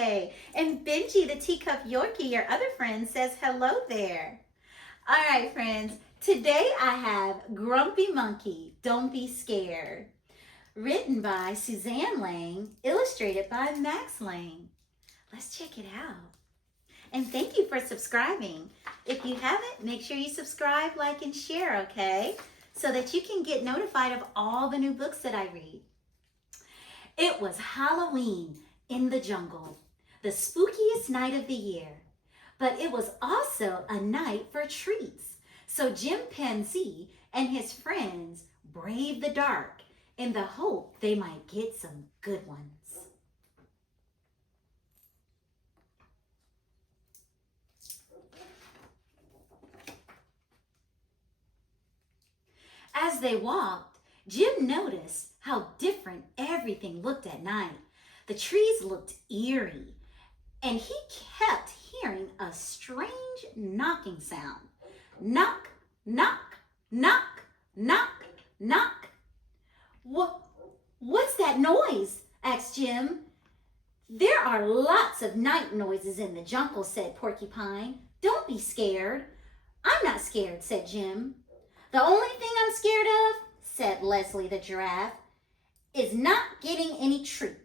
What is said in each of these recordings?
Yay! And Benji, the teacup Yorkie, your other friend, says hello there. All right, friends. Today I have Grumpy Monkey, Don't Be Scared. Written by Suzanne Lang, illustrated by Max Lang. Let's check it out. And thank you for subscribing. If you haven't, make sure you subscribe, like, and share, okay? So that you can get notified of all the new books that I read. It was Halloween in the jungle, the spookiest night of the year. But it was also a night for treats. So Jim Panzee and his friends braved the dark in the hope they might get some good ones. As they walked, Jim noticed how different everything looked at night. The trees looked eerie, and he kept hearing a strange knocking sound. Knock, knock, knock, knock, knock. What's that noise? Asked Jim. There are lots of night noises in the jungle, said Porcupine. Don't be scared. I'm not scared, said Jim. The only thing I'm scared of, said Leslie the giraffe, is not getting any treats.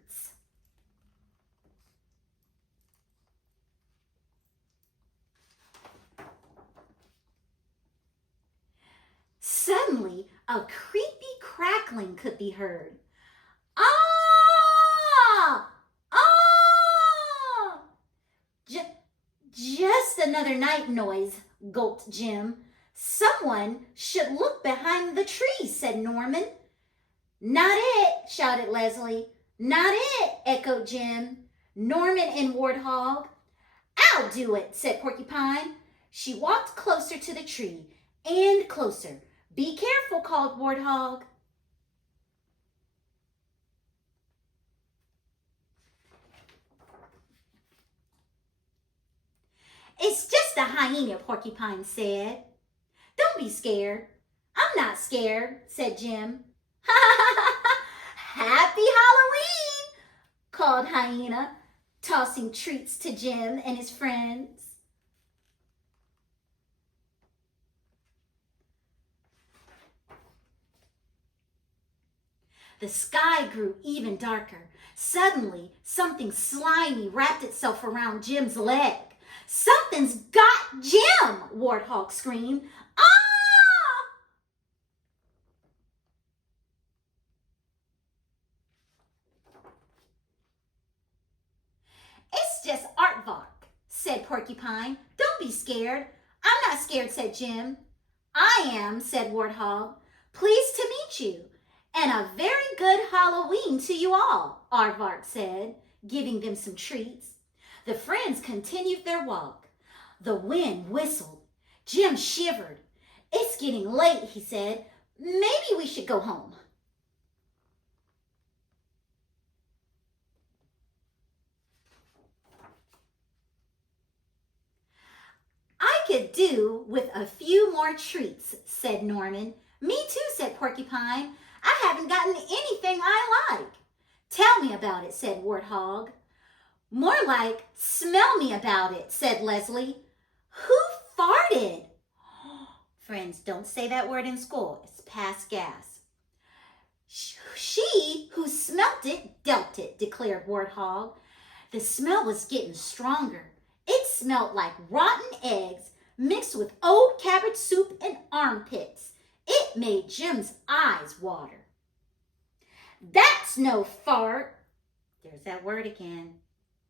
Suddenly, a creepy crackling could be heard. Ah! Ah! Just another night noise, gulped Jim. Someone should look behind the trees, said Norman. Not it, shouted Leslie. Not it, echoed Jim. Norman and Warthog. I'll do it, said Porcupine. She walked closer to the tree and closer. Be careful, called Warthog. It's just a hyena, Porcupine said. Don't be scared. I'm not scared, said Jim. Happy Halloween, called Hyena, tossing treats to Jim and his friends. The sky grew even darker. Suddenly, something slimy wrapped itself around Jim's leg. Something's got Jim, Warthog screamed. Ah! It's just Aardvark, said Porcupine. Don't be scared. I'm not scared, said Jim. I am, said Warthog. Pleased to meet you. And a very good Halloween to you all, Aardvark said, giving them some treats. The friends continued their walk. The wind whistled. Jim shivered. It's getting late, he said. Maybe we should go home. I could do with a few more treats, said Norman. Me too, said Porcupine. I haven't gotten anything I like. Tell me about it, said Warthog. More like, smell me about it, said Leslie. Who farted? Friends, don't say that word in school. It's past gas. She who smelt it dealt it, declared Warthog. The smell was getting stronger. It smelled like rotten eggs mixed with old cabbage soup and armpits. It made Jim's eyes water. That's no fart. There's that word again.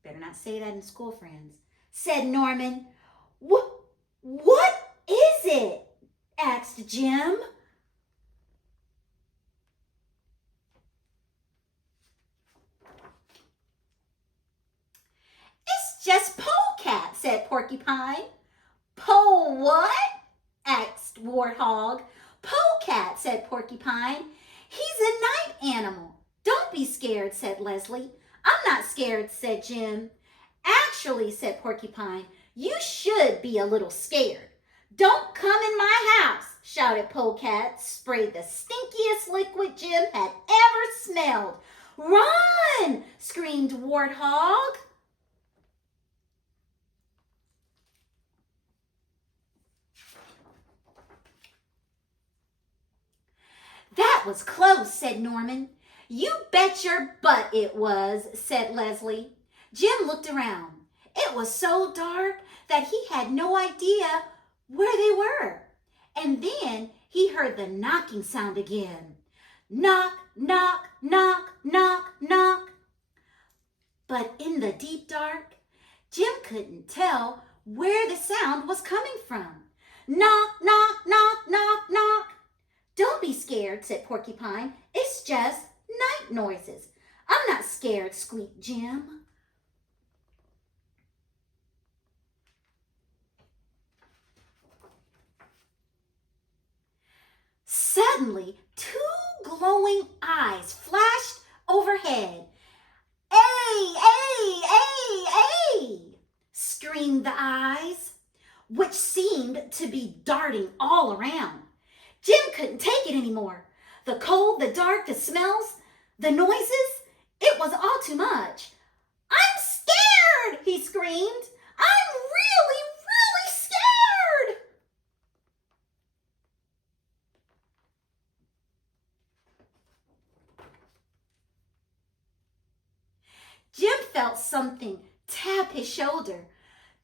Better not say that in school, friends, said Norman. What is it? Asked Jim. It's just Polecat, said Porcupine. Pole what? Asked Warthog. Polecat, said Porcupine. He's a night animal. Don't be scared, said Leslie. I'm not scared, said Jim. Actually, said Porcupine, you should be a little scared. Don't come in my house, shouted Polecat, sprayed the stinkiest liquid Jim had ever smelled. Run, screamed Warthog. That was close, said Norman. You bet your butt it was, said Leslie. Jim looked around. It was so dark that he had no idea where they were. And then he heard the knocking sound again. Knock, knock, knock, knock, knock. But in the deep dark, Jim couldn't tell where the sound was coming from. Knock, knock, knock, knock, knock. Don't be scared, said Porcupine. It's just night noises. I'm not scared, squeaked Jim. Suddenly, two glowing eyes flashed overhead. "Ay, ay, ay, ay!" screamed the eyes, which seemed to be darting all around. Jim couldn't take it anymore. The cold, the dark, the smells, the noises, it was all too much. "I'm scared!" he screamed. "I'm really, really scared!" Jim felt something tap his shoulder.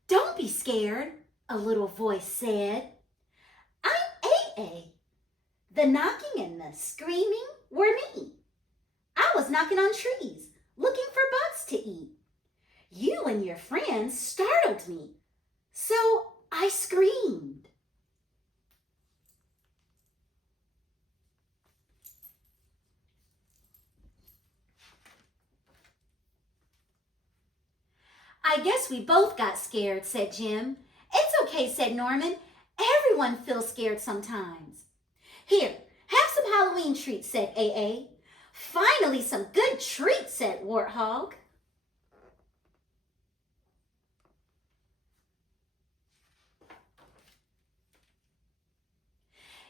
"Don't be scared," a little voice said. "I'm A-A. The knocking and the screaming were me. I was knocking on trees, looking for bugs to eat. You and your friends startled me, so I screamed." "I guess we both got scared," said Jim. "It's okay," said Norman. "Everyone feels scared sometimes." "Here, have some Halloween treats," said A.A. "Finally some good treats," said Warthog.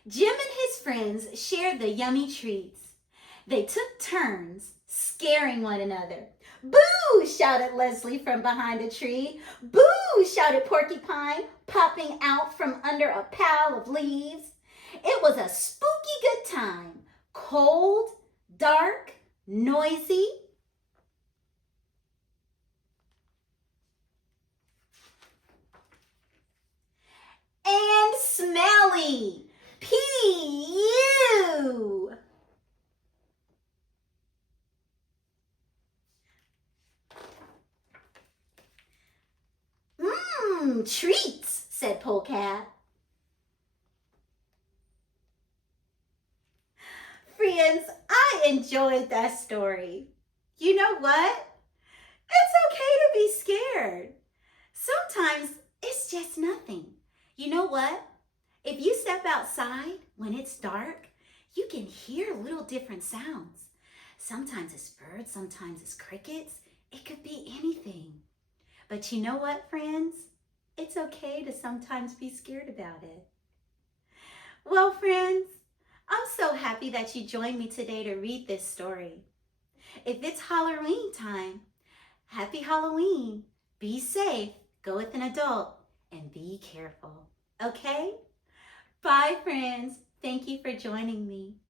Jim and his friends shared the yummy treats. They took turns scaring one another. "Boo!" shouted Leslie from behind a tree. "Boo!" shouted Porcupine, popping out from under a pile of leaves. It was a spooky good time. Cold, dark, noisy. And smelly. P.U. Treats, said Polecat. Friends, I enjoyed that story. You know what? It's okay to be scared. Sometimes it's just nothing. You know what? If you step outside when it's dark, you can hear little different sounds. Sometimes it's birds, sometimes it's crickets. It could be anything. But you know what, friends? It's okay to sometimes be scared about it. Well, friends, I'm so happy that you joined me today to read this story. If it's Halloween time, happy Halloween. Be safe, go with an adult, and be careful. Okay? Bye, friends. Thank you for joining me.